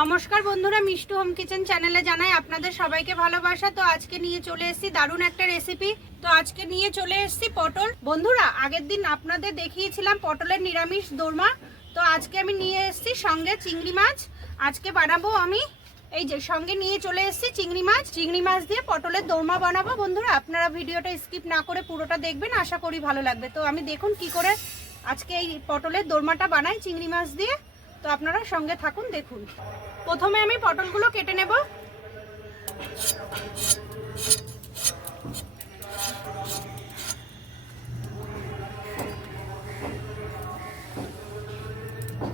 নমস্কার বন্ধুরা, Mishtu home kitchen চ্যানেলে জানাই আপনাদের সবাইকে ভালোবাসা। তো আজকে নিয়ে চলে এসেছি দারুণ একটা রেসিপি। তো আজকে নিয়ে চলে এসেছি পটল। বন্ধুরা, আগের দিন আপনাদের দেখিয়েছিলাম পটলের নিরামিষ দোরমা। তো আজকে আমি নিয়ে এসেছি সঙ্গে চিংড়ি মাছ। আজকে বানাবো আমি এই যে সঙ্গে নিয়ে চলে এসেছি চিংড়ি মাছ দিয়ে পটলের দোরমা বানাবো। বন্ধুরা, আপনারা ভিডিওটা স্কিপ না করে পুরোটা দেখবেন, আশা করি ভালো লাগবে। তো আমি দেখুন কি করে আজকে এই পটলের দোরমাটা বানাই চিংড়ি মাছ দিয়ে। তো আপনারা সঙ্গে থাকুন, দেখুন। প্রথমে আমি পটলগুলো কেটে নেব।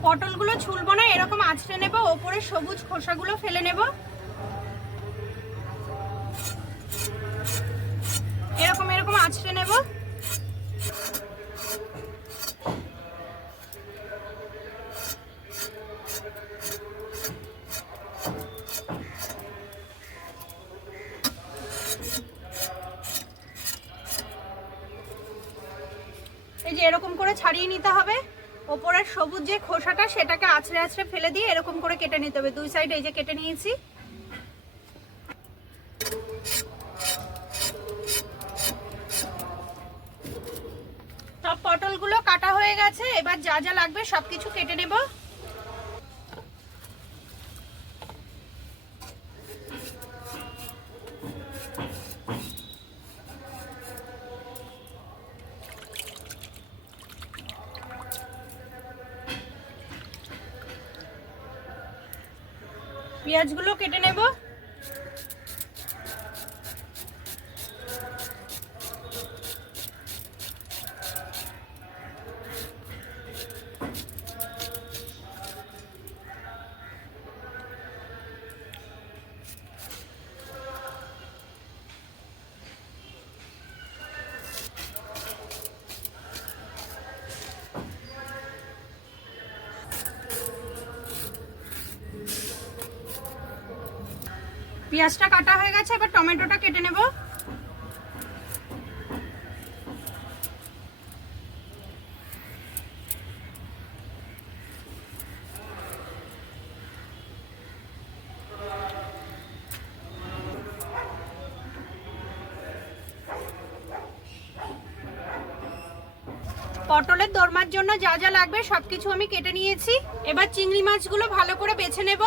পটলগুলো ছুলবো না, এরকম আঁচড়ে নেব, ওপরে সবুজ খোসাগুলো ফেলে নেব। এরকম আঁচড়ে নেব। এই যে এরকম করে ছাড়িয়ে নিতে হবে। ওপরের সবুজ যে খোসাটা সেটাকে আঁচড়ে আঁচড়ে ফেলে দিয়ে এরকম করে কেটে নিতে হবে। দুই সাইড এই যে কেটে নিয়েছি। সব পটলগুলো কাটা হয়ে গেছে। এবার যা যা লাগবে সবকিছু কেটে নেব। পেঁয়াজগুলো কেটে নেব। পেঁয়াজটা কাটা হয়ে গেছে, এবার টমেটোটা কেটে নেব। পটলের দোরমার জন্য যা যা লাগবে সবকিছু আমি কেটে নিয়েছি। এবার চিংড়ি মাছগুলো ভালো করে বেছে নেব।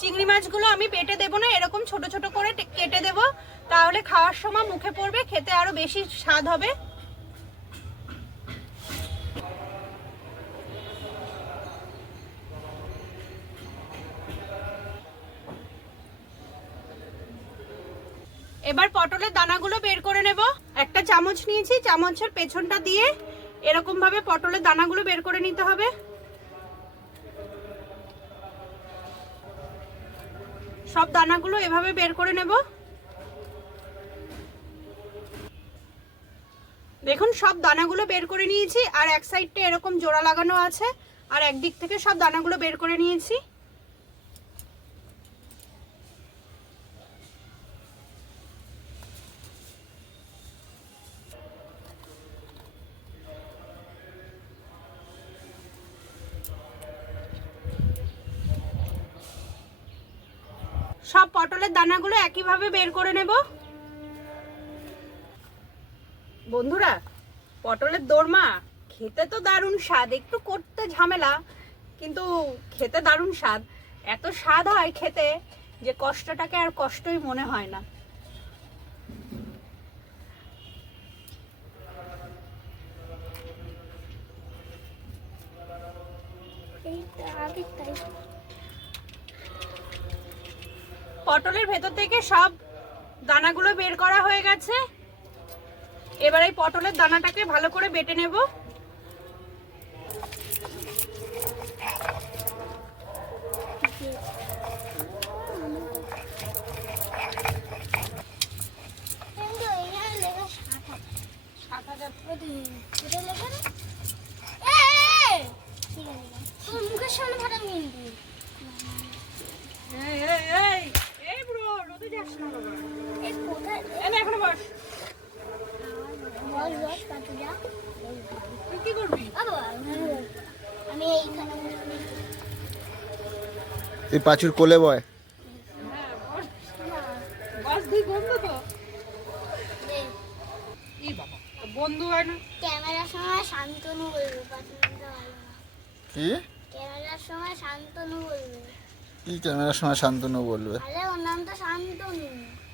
চিংড়ি মাছগুলো আমি বেটে দেবো না, এরকম ছোট ছোট করে কেটে দেব, তাহলে খাওয়ার সময় মুখে পড়বে, খেতে আরো বেশি স্বাদ হবে। এবার পটলের দানাগুলো বের করে নেব। একটা চামচ নিয়েছি, চামচের পেছনটা দিয়ে এরকম ভাবে পটলের দানাগুলো বের করে নিতে হবে। সব দানাগুলো এভাবে বের করে নেব। দেখুন, সব দানাগুলো বের করে নিয়েছি, আর এক সাইডটা এরকম জোড়া লাগানো আছে, আর একদিক থেকে সব দানাগুলো বের করে নিয়েছি। সব পটলের দানাগুলো একইভাবে বের করে নেব। বন্ধুরা, পটলের দোরমা খেতে তো দারুণ স্বাদ, একটু করতে ঝামেলা, কিন্তু খেতে দারুণ স্বাদ। এত স্বাদ হয় খেতে যে কষ্টটাকে আর কষ্টই মনে হয় না। পটলের ভেতর থেকে সব দানাগুলো বের করা হয়ে গেছে। এবার এই পটলের দানাটাকে ভালো করে বেটে নেব। মুখের সামনে ফাটা কিন্তু এই পাঁচুর কোলে বয়। বন্ধু হয় না। ক্যামেরার সময় শান্তনু বলবে, কি ক্যামেরার সময় শান্তনু বলবে? কি ক্যামেরার সময় শান্তনু বলবে? আরে ওর নাম তো শান্তনু।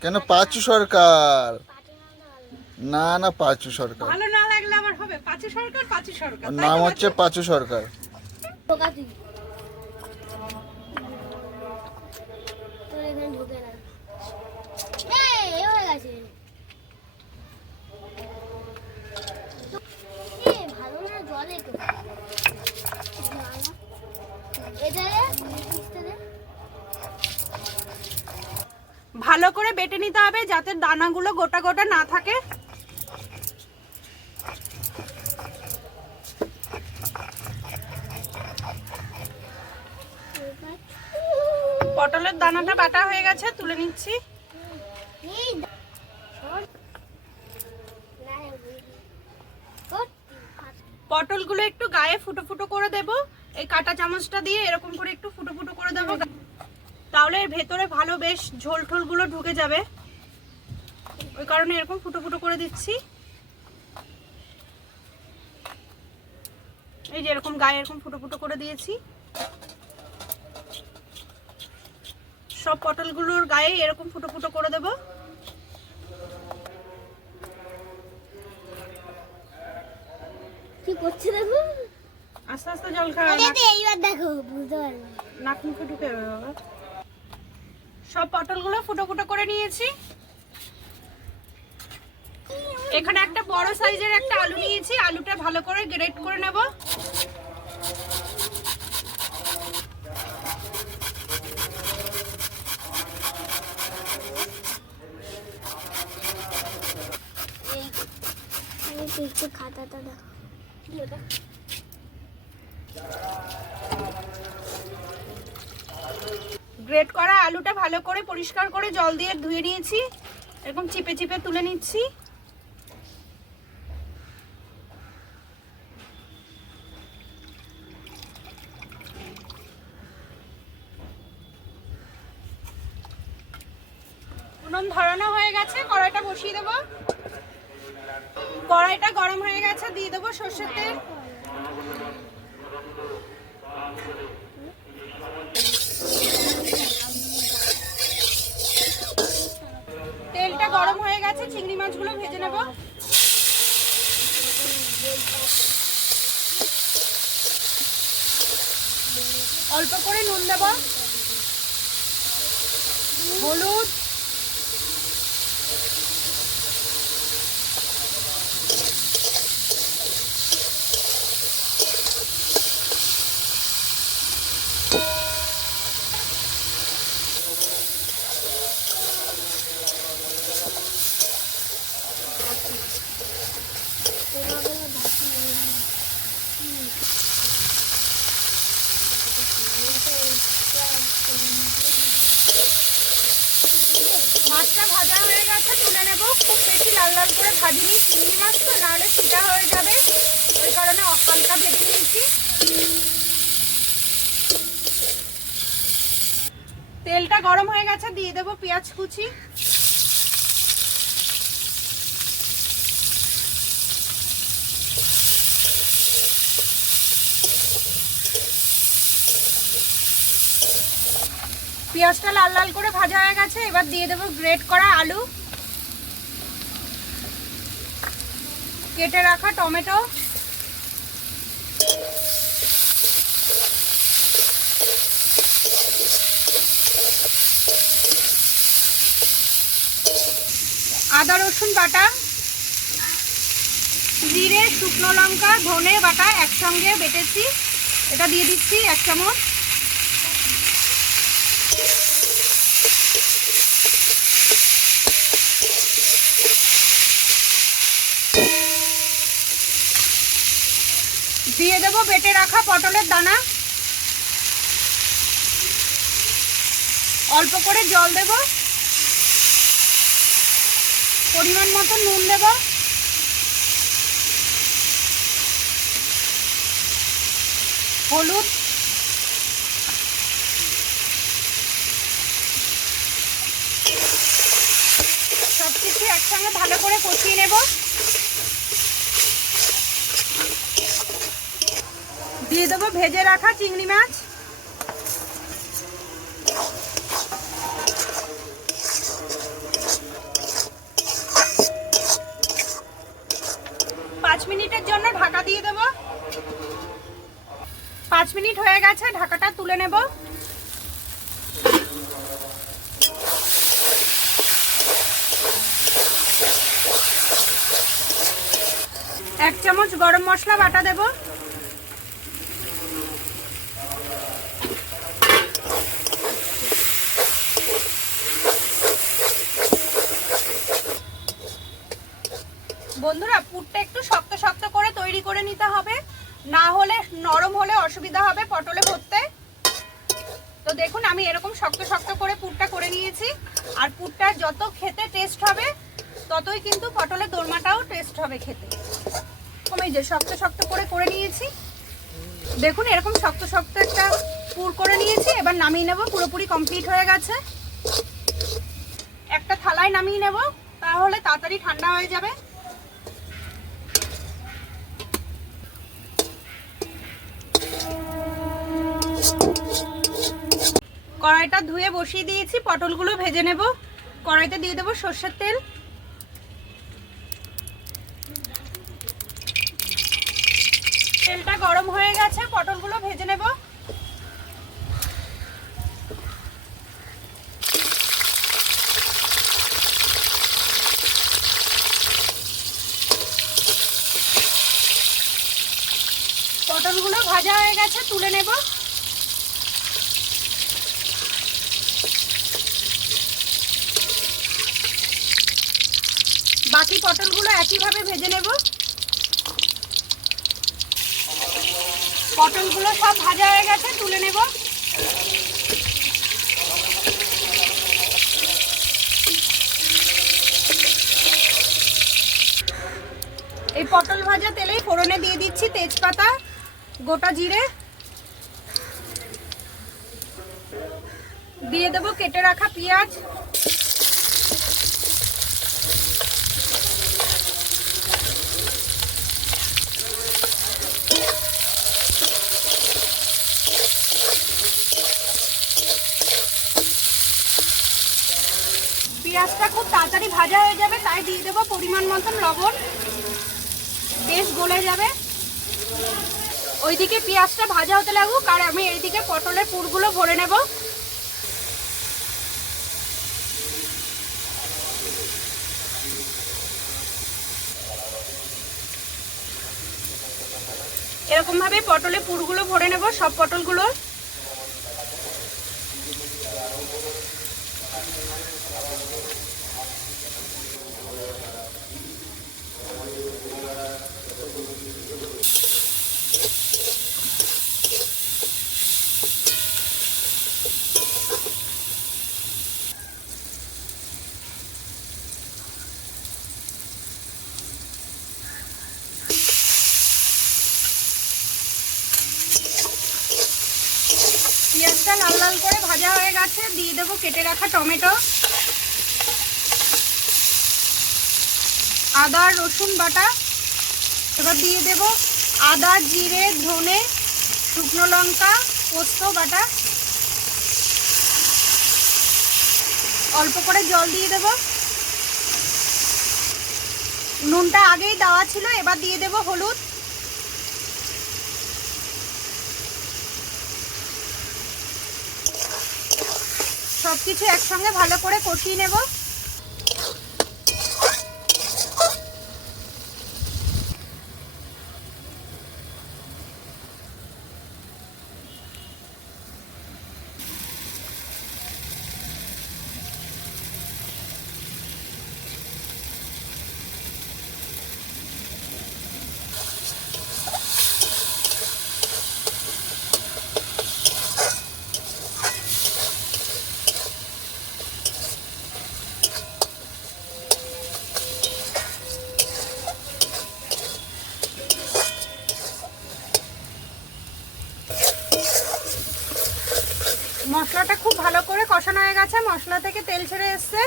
কেন পাঁচু সরকার? পাটির নাম তো ভালো। না না, পাঁচু সরকার। ভালো না লাগলে আবার হবে পাঁচু সরকার, পাঁচু সরকার। ওর নাম হচ্ছে পাঁচু সরকার। ঢোকা তুই। তোর এখানে ঢুকে না। এই হয়ে গেছে। ভালো না জলে তো। এটা রে, ভালো করে বেটে নিতে হবে যাতে দানাগুলো গোটা গোটা না থাকে। পটলের দানাটা বাটা হয়ে গেছে, তুলে নিচ্ছি। পটলগুলো একটু গায়ে ফুটো ফুটো করে দেব। এই কাঁটা চামচটা দিয়ে এরকম করে একটু ফুটো ফুটো করে দেব, তাহলে এর ভেতরে ভালো বেশ ঝোল ঠোল গুলো ঢুকে যাবে। ওই কারণে এরকম ফুটো ফুটো করে দিচ্ছি। এই যে এরকম গায়ে এরকম ফুটো ফুটো করে দিয়েছি। সব পটলগুলোর গায়ে এরকম ফুটো ফুটো করে দেব। কি করছে দেখো? আস্তে আস্তে জল খাওয়া, এইবার দেখো বুঝতে পারবে। নাক মুখে ঢুকে যাবে বাবা। সব পটলগুলো ফুটো ফুটো করে নিয়েছি। এখানে একটা বড় সাইজের একটা আলু নিয়েছি, আলুটা ভালো করে গ্রেট করে নেব। একটু খাতাটা দেখো। গ্রেট করা আলুটা ভালো করে পরিষ্কার করে জল দিয়ে ধুয়ে নিয়েছি। এরকম চিপে চিপে তুলে নিচ্ছি। উনুন ধরানো হয়ে গেছে, কড়াইটা বসিয়ে দেবো। কড়াইটা গরম হয়ে গেছে, দিয়ে দেবো সর্ষের তেল। তেলটা গরম হয়ে গেছে, চিংড়ি মাছগুলো ভেজে নেব। অল্প করে নুন দেব, হলুদ, মাছটা ভাজা হয়ে গেছে, তুলে নেব। খুব বেশি লাল লাল করে ভাজিনি, চিংড়ি মাছ তো, নাহলে ছিটা হয়ে যাবে, ওই কারণে হালকা ভেজে নিয়েছি। তেলটা গরম হয়ে গেছে, দিয়ে দেবো পেঁয়াজ কুচি। পেঁয়াজটা লাল লাল করে ভাজা হয়ে গেছে, এবার দিয়ে দেবো গ্রেট করা আলু, কেটে রাখা টমেটো, আদা রসুন বাটা, জিরে, শুকনো লঙ্কা, ধনে বাটা একসঙ্গে বেটেছি, এটা দিয়ে দিচ্ছি 1 চামচ। দিয়ে দেবো বেটে রাখা পটলের দানা, অল্প করে জল দেব, পরিমাণ মতো নুন দেব, হলুদ, সবকিছু একসঙ্গে ভালো করে কষিয়ে নেব। দিয়ে দেবো ভেজে রাখা চিংড়ি মাছ, পাঁচ মিনিটের জন্য ঢাকা দিয়ে দেব। 5 মিনিট হয়ে গেছে, ঢাকাটা তুলে নেব। এক চামচ গরম মশলা বাটা দেব, বন্ধুরা পুরটা একটু শক্ত শক্ত করে তৈরি করে নিতে হবে, না হলে নরম হলে অসুবিধা হবে পটলে ভরতে। তো দেখুন আমি এরকম শক্ত শক্ত করে পুরটা করে নিয়েছি, আর পুরটা যত খেতে টেস্ট হবে ততই কিন্তু পটলের দোরমাটাও টেস্ট হবে খেতে। আমি যে শক্ত শক্ত করে নিয়েছি, দেখুন এরকম শক্ত শক্ত একটা পুর করে নিয়েছি। এবার নামিয়ে নেব, পুরোপুরি কমপ্লিট হয়ে গেছে। একটা থালায় নামিয়ে নেব, তাহলে তাড়াতাড়ি ঠান্ডা হয়ে যাবে। কড়াইটা ধুয়ে বসিয়ে দিয়েছি, পটলগুলো ভেজে নেব। কড়াইতে দিয়ে দেবো সর্ষের তেল, তেলটা গরম হয়ে গেছে, পটলগুলো ভেজে নেব। পটলগুলো ভাজা হয়ে গেছে, তুলে নেব। বাকি পটলগুলো একইভাবে ভেজে নেব। পটলগুলো সব ভাজা হয়ে গেছে, তুলে নেব। এই পটল ভাজা তেলেই ফোড়নে দিয়ে দিচ্ছি তেজপাতা, গোটা জিরে, দিয়ে দেবো কেটে রাখা পেঁয়াজ, পেঁয়াজটা খুব তাড়াতাড়ি ভাজা হয়ে যাবে, তাই দিয়ে দেবো পরিমাণ মতন লবণ, বেশ গলে যাবে। ওইদিকে পেঁয়াজটা ভাজা হতে লাগুক, আর আমি এইদিকে পটলের পুরগুলো ভরে নেব। এরকম ভাবে পটলের পুরগুলো ভরে নেব, সব পটলগুলো। পেঁয়াজটা লাল লাল করে ভাজা হয়ে গেছে, দিয়ে দেবো কেটে রাখা টমেটো, আদা রসুন বাটা। এবার দিয়ে দেবো আদা, জিরে, ধনে, শুকনো লঙ্কা, পোস্ত বাটা, অল্প করে জল দিয়ে দেব। নুনটা আগেই দেওয়া ছিল, এবার দিয়ে দেব হলুদ, সবকিছু একসঙ্গে ভালো করে কষিয়ে নেব। মশলাটা খুব ভালো করে কষানো হয়ে গেছে, মশলা থেকে তেল ছেড়ে এসছে।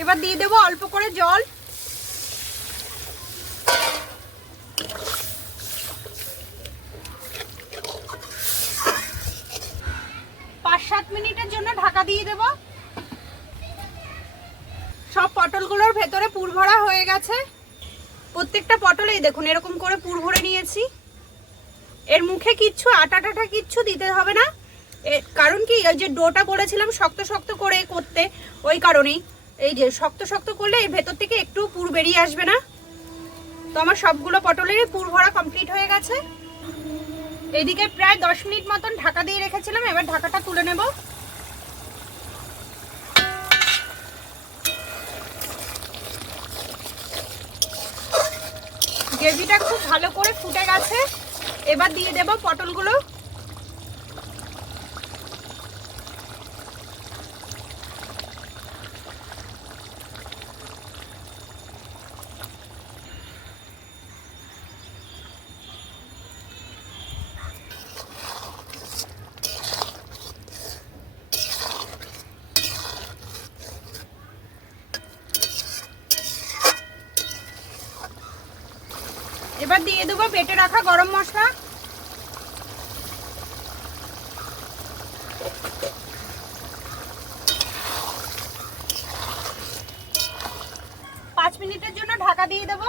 এবার দিয়ে দেবো অল্প করে জল। পাঁচ সাত মিনিটের জন্য ঢাকা দিয়ে দেব। সব পটলগুলোর ভেতরে পুর ভরা হয়ে গেছে। প্রত্যেকটা পটলেই দেখুন এরকম করে পুর ভরে নিয়েছি। এর মুখে কিচ্ছু আটা টাটা কিচ্ছু দিতে হবে না, কারণ কি ওই যে ডোটা বলেছিলাম শক্ত শক্ত করে করতে, ওই কারণেই। এই যে শক্ত শক্ত করলে এর ভেতর থেকে একটু পুর বেরিয়ে আসবে না। তো আমার সবগুলো পটলেরই পুর ভরা কমপ্লিট হয়ে গেছে। এদিকে প্রায় 10 মিনিট মতন ঢাকা দিয়ে রেখেছিলাম, এবার ঢাকাটা তুলে নেব। গ্রেভিটা খুব ভালো করে ফুটে গেছে, এবার দিয়ে দেব পটলগুলো। এবার দিয়ে দেবো বেটে রাখা গরম মশলা। পাঁচ মিনিটের জন্য ঢাকা দিয়ে দেবো।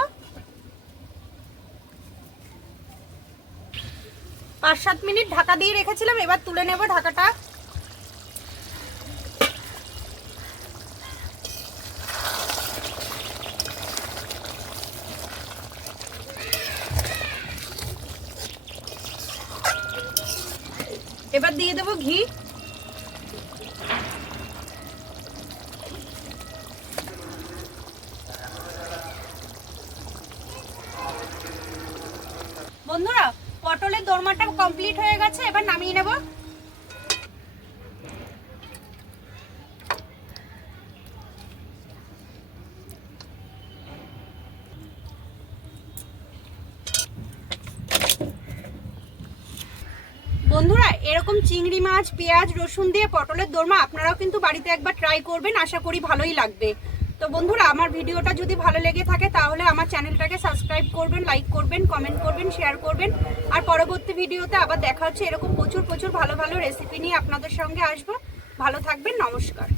5-7 মিনিট ঢাকা দিয়ে রেখেছিলাম, এবার তুলে নেব ঢাকাটা। এবার দিয়ে দেবো ঘি। বন্ধুরা পটলের দোরমাটা কমপ্লিট হয়ে গেছে, এবার নামিয়ে নেব। বন্ধুরা এরকম চিংড়ি মাছ, পেঁয়াজ, রসুন দিয়ে পটলের দোরমা আপনারাও কিন্তু বাড়িতে একবার ট্রাই করবেন, আশা করি ভালোই লাগবে। তো বন্ধুরা আমার ভিডিওটা যদি ভালো লেগে থাকে তাহলে আমার চ্যানেলটাকে সাবস্ক্রাইব করবেন, লাইক করবেন, কমেন্ট করবেন, শেয়ার করবেন। আর পরবর্তী ভিডিওতে আবার দেখা হচ্ছে এরকম প্রচুর ভালো ভালো রেসিপি নিয়ে আপনাদের সঙ্গে আসবো। ভালো থাকবেন, নমস্কার।